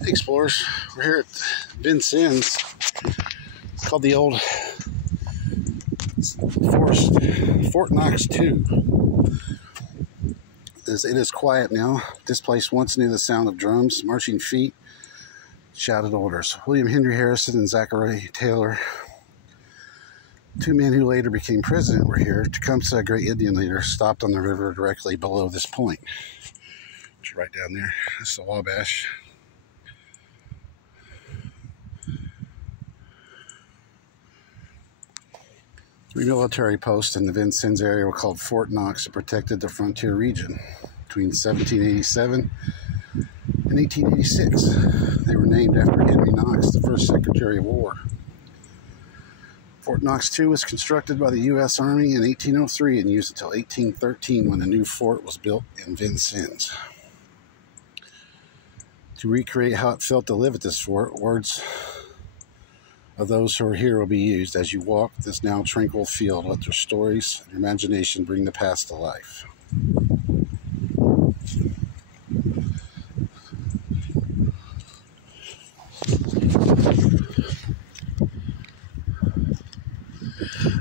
Hey explorers, we're here at Vincennes. It's called the old Fort Knox 2. It is quiet now. This place once knew the sound of drums, marching feet, shouted orders. William Henry Harrison and Zachary Taylor, two men who later became president, were here. Tecumseh, a great Indian leader, stopped on the river directly below this point. It's right down there. That's the Wabash. Three military posts in the Vincennes area were called Fort Knox and protected the frontier region. Between 1787 and 1886, they were named after Henry Knox, the first Secretary of War. Fort Knox 2 was constructed by the U.S. Army in 1803 and used until 1813 when a new fort was built in Vincennes. To recreate how it felt to live at this fort, words of those who are here will be used as you walk this now tranquil field. Let their stories and your imagination bring the past to life.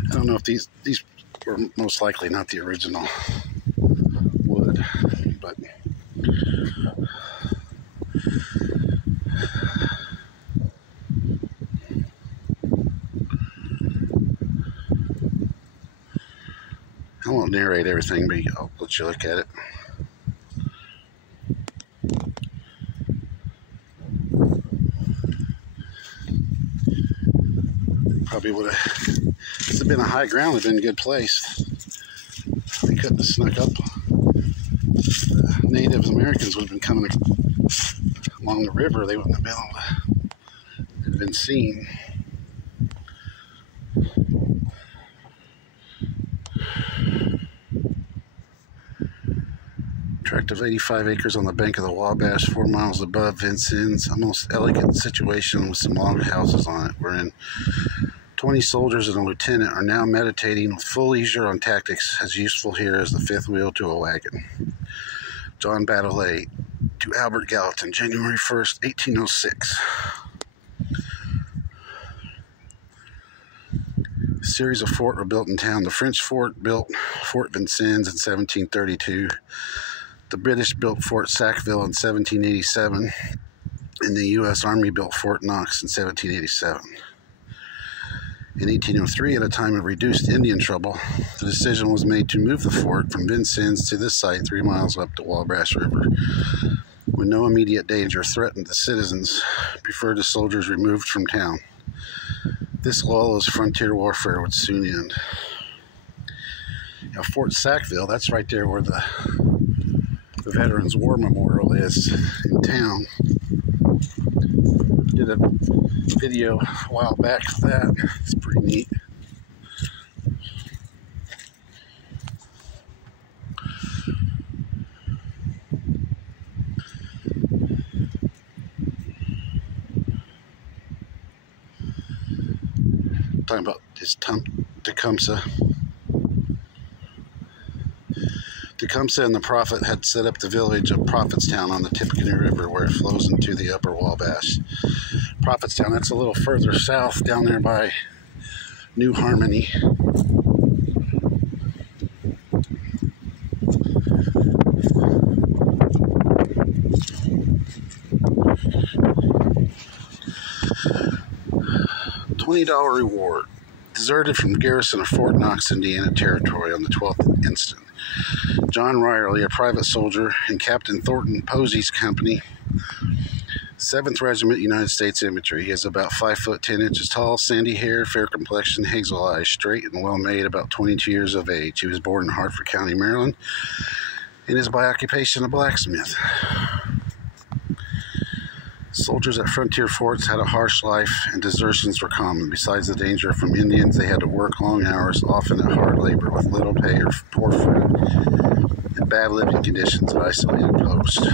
I don't know if these were most likely not the original wood, but I won't narrate everything, but I'll let you look at it. Probably would have, if it had been a high ground, it would have been a good place. They couldn't have snuck up. The Native Americans would have been coming along the river. They wouldn't have been able to have been seen. Tract of 85 acres on the bank of the Wabash, 4 miles above Vincennes. A most elegant situation with some log houses on it. We're in 20 soldiers and a lieutenant are now meditating with full leisure on tactics as useful here as the fifth wheel to a wagon. John Badelet to Albert Gallatin, January 1st, 1806. A series of forts were built in town. The French fort built Fort Vincennes in 1732. The British built Fort Sackville in 1787. And the U.S. Army built Fort Knox in 1787. In 1803, at a time of reduced Indian trouble, the decision was made to move the fort from Vincennes to this site 3 miles up the Wabash River. When no immediate danger threatened, the citizens preferred the soldiers removed from town. This lull as frontier warfare would soon end. Now, Fort Sackville, that's right there where the Veterans War Memorial is in town. Did a video a while back of that. It's pretty neat. Talking about his Tecumseh. Tecumseh and the Prophet had set up the village of Prophetstown on the Tippecanoe River where it flows into the upper Wabash. Prophetstown, that's a little further south down there by New Harmony. $20 reward. Deserted from garrison of Fort Knox, Indiana Territory on the 12th instant. John Riley, a private soldier in Captain Thornton Posey's company, 7th Regiment United States Infantry. He is about 5 foot 10 inches tall, sandy hair, fair complexion, hazel eyes, straight and well made, about 22 years of age. He was born in Hartford County, Maryland, and is by occupation a blacksmith. Soldiers at frontier forts had a harsh life, and desertions were common. Besides the danger from Indians, they had to work long hours, often at hard labor, with little pay or poor food, and bad living conditions at isolated posts.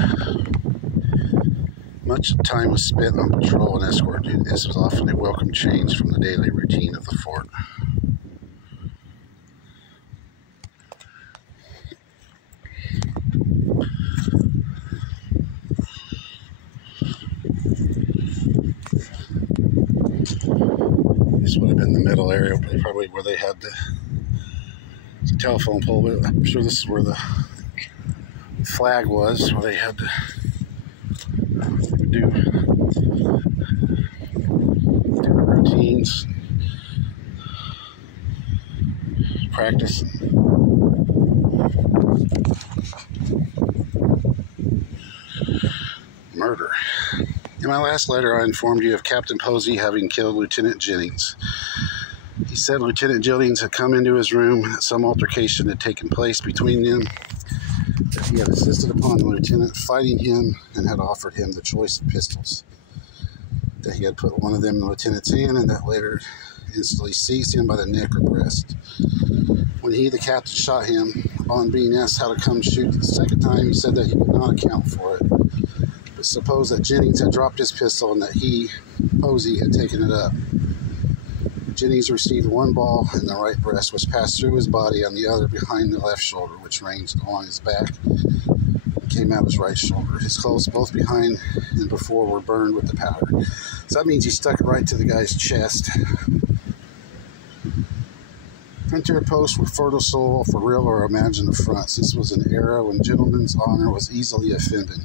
Much time was spent on patrol and escort duty. This was often a welcome change from the daily routine of the fort. in the middle area, probably where they had the telephone pole. But I'm sure this is where the flag was, where they had to do routines, practice. Murder. In my last letter, I informed you of Captain Posey having killed Lieutenant Jennings. He said Lieutenant Jennings had come into his room, some altercation had taken place between them, that he had insisted upon the lieutenant fighting him and had offered him the choice of pistols, that he had put one of them in the lieutenant's hand and that later instantly seized him by the neck or breast. When he, the captain, shot him, upon being asked how to come shoot the second time, he said that he could not account for it, but supposed that Jennings had dropped his pistol and that he, Posey, had taken it up. Jennings received one ball in the right breast, which passed through his body, on the other behind the left shoulder, which ranged along his back and came out his right shoulder. His clothes, both behind and before, were burned with the powder. So that means he stuck it right to the guy's chest. Enter a post with fertile soul for real or imagined affronts. This was an era when gentleman's honor was easily offended.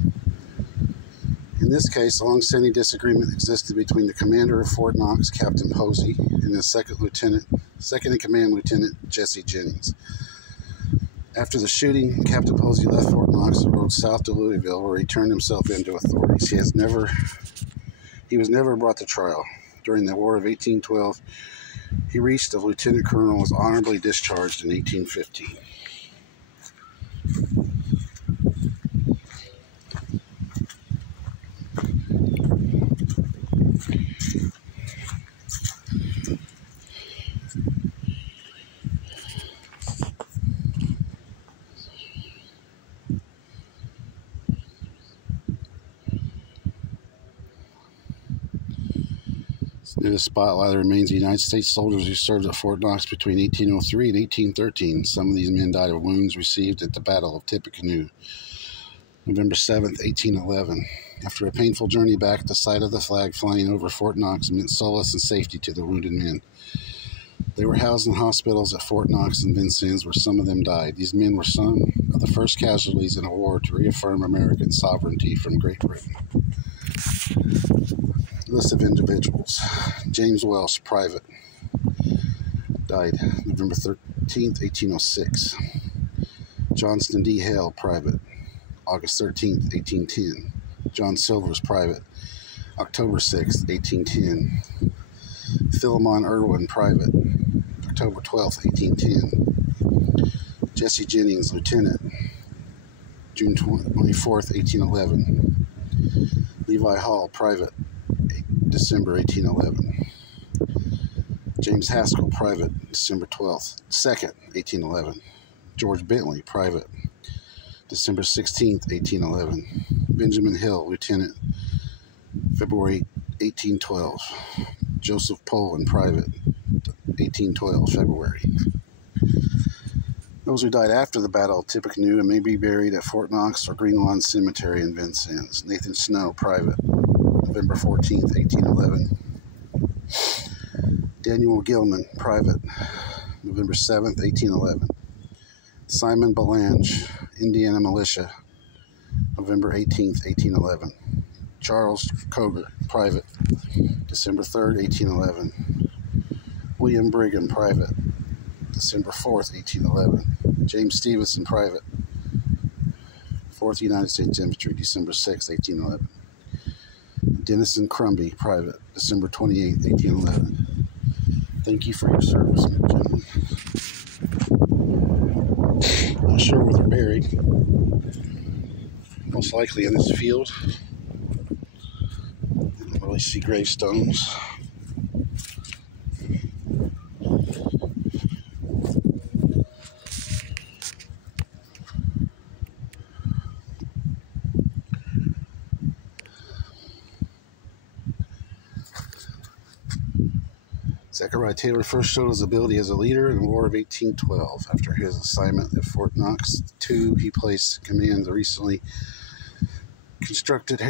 In this case, a long-standing disagreement existed between the commander of Fort Knox, Captain Posey, and his second-in-command Lieutenant Jesse Jennings. After the shooting, Captain Posey left Fort Knox and rode south to Louisville, where he turned himself in to authorities. He was never brought to trial. During the War of 1812, he reached a lieutenant colonel and was honorably discharged in 1815. Near the spotlight of the remains of United States soldiers who served at Fort Knox between 1803 and 1813. Some of these men died of wounds received at the Battle of Tippecanoe, November 7th, 1811. After a painful journey back, the sight of the flag flying over Fort Knox meant solace and safety to the wounded men. They were housed in hospitals at Fort Knox and Vincennes, where some of them died. These men were some of the first casualties in a war to reaffirm American sovereignty from Great Britain. List of individuals. James Welsh, private, died November 13th, 1806. Johnston D. Hale, private, August 13th, 1810. John Silvers, private, October 6th, 1810. Philemon Irwin, private, October 12th, 1810. Jesse Jennings, lieutenant, June 24th, 1811. Levi Hall, private, December 1811. James Haskell, private, December 12th, 2nd, 1811. George Bentley, private, December 16th, 1811. Benjamin Hill, lieutenant, February 1812. Joseph Poland, private, 1812, February. Those who died after the Battle of Tippecanoe and may be buried at Fort Knox or Green Lawn Cemetery in Vincennes. Nathan Snow, private, November 14th, 1811. Daniel Gilman, private, November 7th, 1811. Simon Belange, Indiana Militia, November 18th, 1811. Charles Coger, private, December 3rd, 1811. William Brigham, private, December 4th, 1811. James Stevenson, private, 4th United States Infantry, December 6th, 1811. Dennison Crumby, private, December 28th, 1811. Thank you for your service, gentlemen. Not sure where they're buried. Most likely in this field. I don't really see gravestones. Zechariah Taylor first showed his ability as a leader in the War of 1812. After his assignment at Fort Knox, he placed command of the recently constructed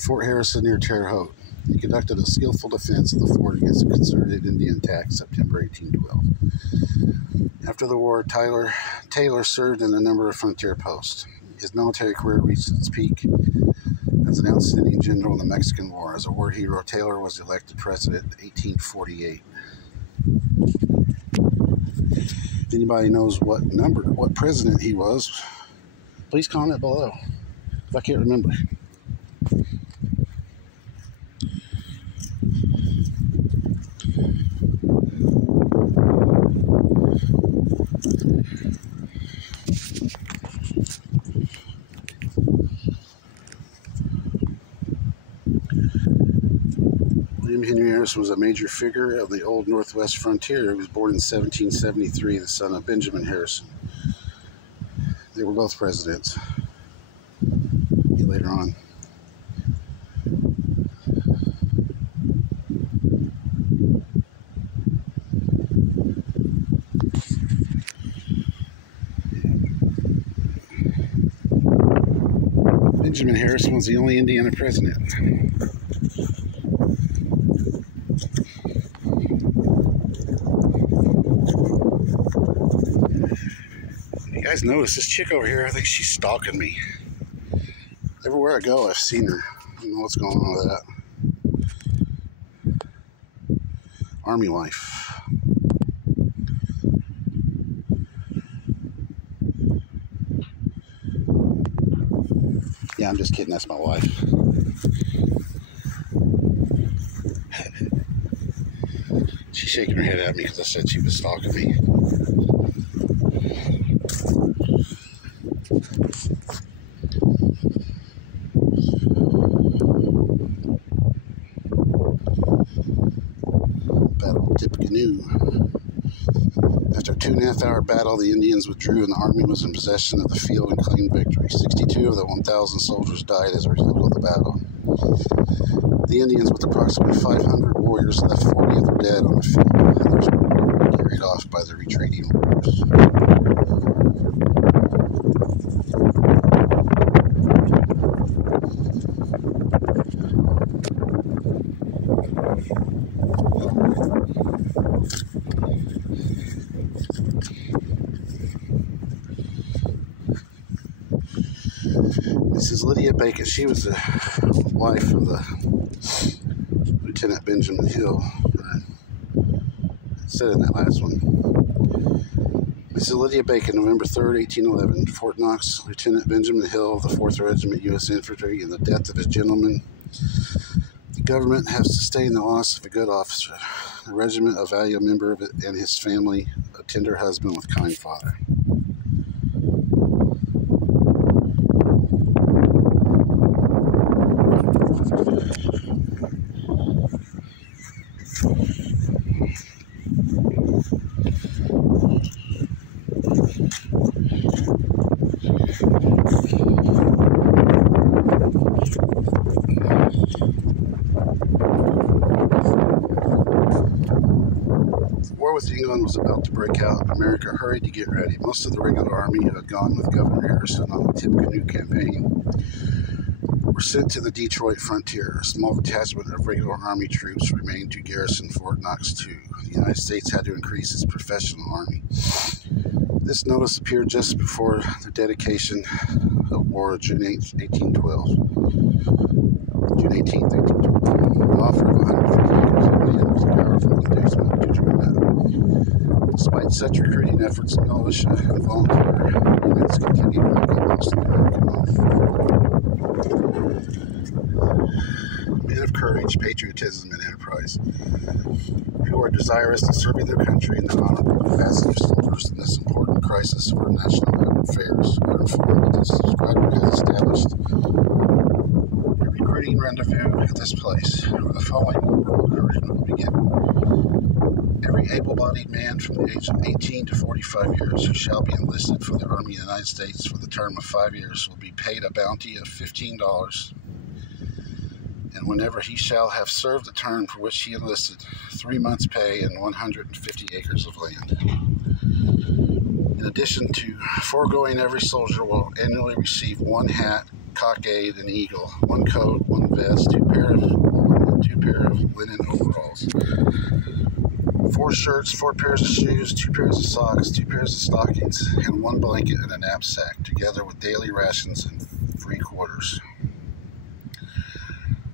Fort Harrison near Terre Haute. He conducted a skillful defense of the fort against a concerted Indian attack September 1812. After the war, Taylor served in a number of frontier posts. His military career reached its peak as an outstanding general in the Mexican War. As a war hero, Taylor was elected president in 1848. If anybody knows what president he was, please comment below, if I can't remember. William Henry Harrison was a major figure of the old Northwest frontier. He was born in 1773, the son of Benjamin Harrison. They were both presidents later on. Benjamin Harrison was the only Indiana president. You guys notice this chick over here? I think she's stalking me. Everywhere I go, I've seen her. I don't know what's going on with that. Army wife. Yeah, I'm just kidding. That's my wife. She's shaking her head at me because I said she was stalking me. Battle of Tippecanoe. After a 2.5-hour battle, the Indians withdrew and the army was in possession of the field and claimed victory. 62 of the 1,000 soldiers died as a result of the battle. The Indians, with approximately 500 warriors, left 40 of their dead on the field. Others were carried off by the retreating warriors. Mrs. Lydia Bacon, she was the wife of the Lieutenant Benjamin Hill. I said in that last one. Mrs. Lydia Bacon, November 3rd, 1811, Fort Knox, Lieutenant Benjamin Hill of the 4th Regiment U.S. Infantry, in the death of his gentleman. The government has sustained the loss of a good officer, the regiment, a valued member of it, and his family, a tender husband with kind father. War with England was about to break out. America hurried to get ready. Most of the regular army who had gone with Governor Harrison on the Tippecanoe campaign were sent to the Detroit frontier. A small detachment of regular army troops remained to garrison Fort Knox too. The United States had to increase its professional army. This notice appeared just before the dedication of war of June 18th, 1812. The offer of 150 acres of land was a powerful inducement to join up. Despite such recruiting efforts, militia and volunteer units continued to make up most of the American army. Men of courage, patriotism, and enterprise, who are desirous of serving their country in the honorable capacity of soldiers in this important crisis for national affairs, are informed that the subscriber has established a recruiting rendezvous at this place, where the following liberal encouragement will be given. Every able-bodied man from the age of 18 to 45 years who shall be enlisted for the Army of the United States for the term of 5 years will be paid a bounty of $15, and whenever he shall have served the term for which he enlisted, 3 months' pay and 150 acres of land. In addition to foregoing, every soldier will annually receive 1 hat, cockade, and eagle, 1 coat, 1 vest, 2 pairs of wool, and 2 pair of linen overalls, 4 shirts, 4 pairs of shoes, 2 pairs of socks, 2 pairs of stockings, and 1 blanket and a knapsack, together with daily rations and free quarters.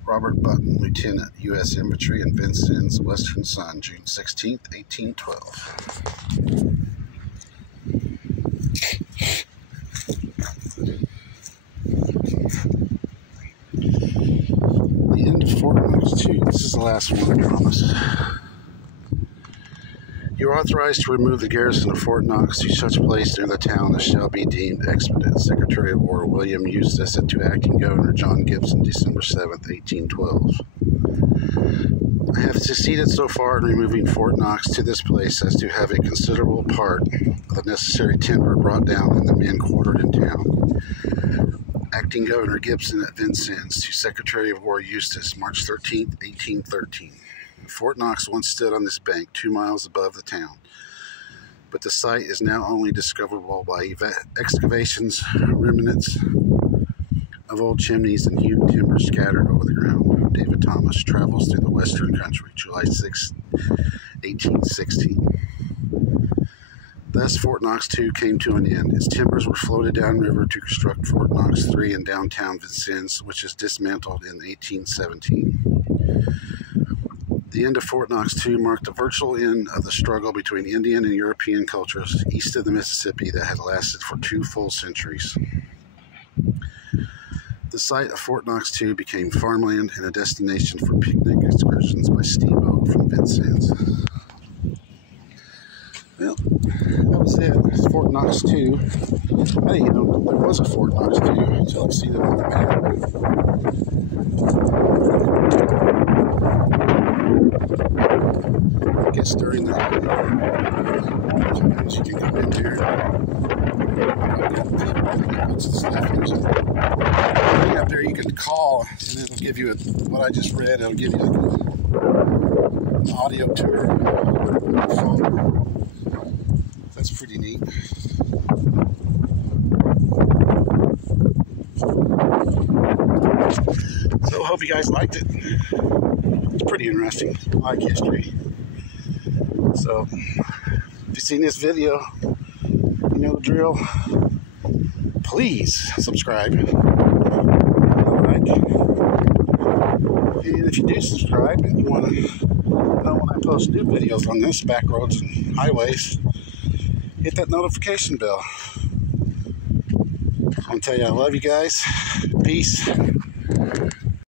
Robert Button, Lieutenant, U.S. Infantry, and Vincennes, Western Sun, June 16, 1812. The end of Fort Knox 2. This is the last one, I promise. You are authorized to remove the garrison of Fort Knox to such place near the town as shall be deemed expedient. Secretary of War William Eustis to Acting Governor John Gibson, December 7, 1812. I have succeeded so far in removing Fort Knox to this place as to have a considerable part of the necessary timber brought down and the men quartered in town. Acting Governor Gibson at Vincennes to Secretary of War Eustis, March 13, 1813. Fort Knox once stood on this bank 2 miles above the town, but the site is now only discoverable by excavations, remnants of old chimneys, and hewn timber scattered over the ground. David Thomas, Travels Through the Western Country, July 6, 1816. Thus, Fort Knox 2 came to an end. Its timbers were floated downriver to construct Fort Knox 3 in downtown Vincennes, which is dismantled in 1817. The end of Fort Knox 2 marked the virtual end of the struggle between Indian and European cultures east of the Mississippi that had lasted for 2 full centuries. The site of Fort Knox 2 became farmland and a destination for picnic excursions by steamboat from Vincennes. Well, that was it. It's Fort Knox 2. I didn't even know there was a Fort Knox 2 until I've seen it on the map. I guess during the times you can come in there. What's the stuff? There's a thing up there you can call, and it'll give you what I just read. It'll give you like an audio tour on the phone. That's pretty neat. So I hope you guys liked it. It's pretty interesting. I like history. So if you've seen this video, you know the drill. Please subscribe. Like. And if you do subscribe and you want to know when I post new videos on this back roads and highways, hit that notification bell. I want to tell you I love you guys. Peace.